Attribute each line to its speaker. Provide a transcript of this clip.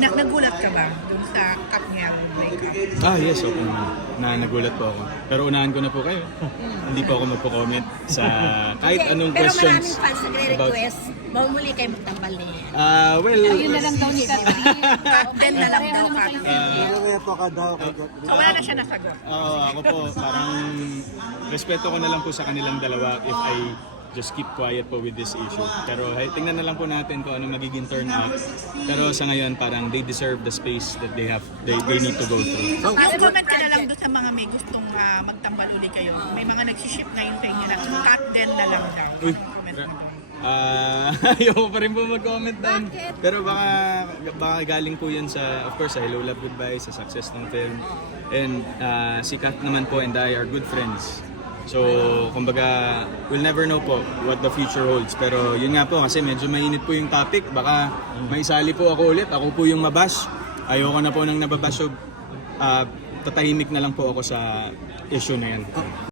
Speaker 1: na, nagulat ka ba dun sa cut niyang makeup?
Speaker 2: Ah, yes, naman. Na nagulat po ako. Pero unahan ko na po kayo. Hindi po ako magpo-comment sa kahit
Speaker 3: Hindi,
Speaker 2: anong
Speaker 3: pero
Speaker 2: questions.
Speaker 3: maraming fans nagre-request, bawmuli kayo magtambal ni
Speaker 2: Ah, well,
Speaker 4: Ayun na lang daw ni.
Speaker 1: Cut din na lang daw, cut din.
Speaker 2: ah,
Speaker 1: So wala na siya nasagot.
Speaker 2: Oo, ako po, parang respeto ko na lang po sa kanilang dalawa if I just keep quiet po with this issue. Pero hey, tingnan na lang po natin kung anong magiging turn out. Pero sa ngayon, parang they deserve the space that they have, they, they need to go through.
Speaker 1: So, comment ka na lang doon sa mga may gustong ah, magtambal uli kayo. May mga nagsiship ngayon sa inyo na cut din na lang daw.
Speaker 2: Uy. Ah, ayoko pa rin po mag-comment doon. Pero baka, baka galing po yun sa, of course, sa Hello Love Goodbye, sa success ng film. And ah, si Kat naman po and I are good friends. So, kumbaga, we'll never know po what the future holds. Pero yun nga po, kasi medyo mainit po yung topic. Baka maisali po ako ulit. Ako po yung mabash. Ayoko na po nang nababash. So, ah, tatahimik na lang po ako sa issue na yan.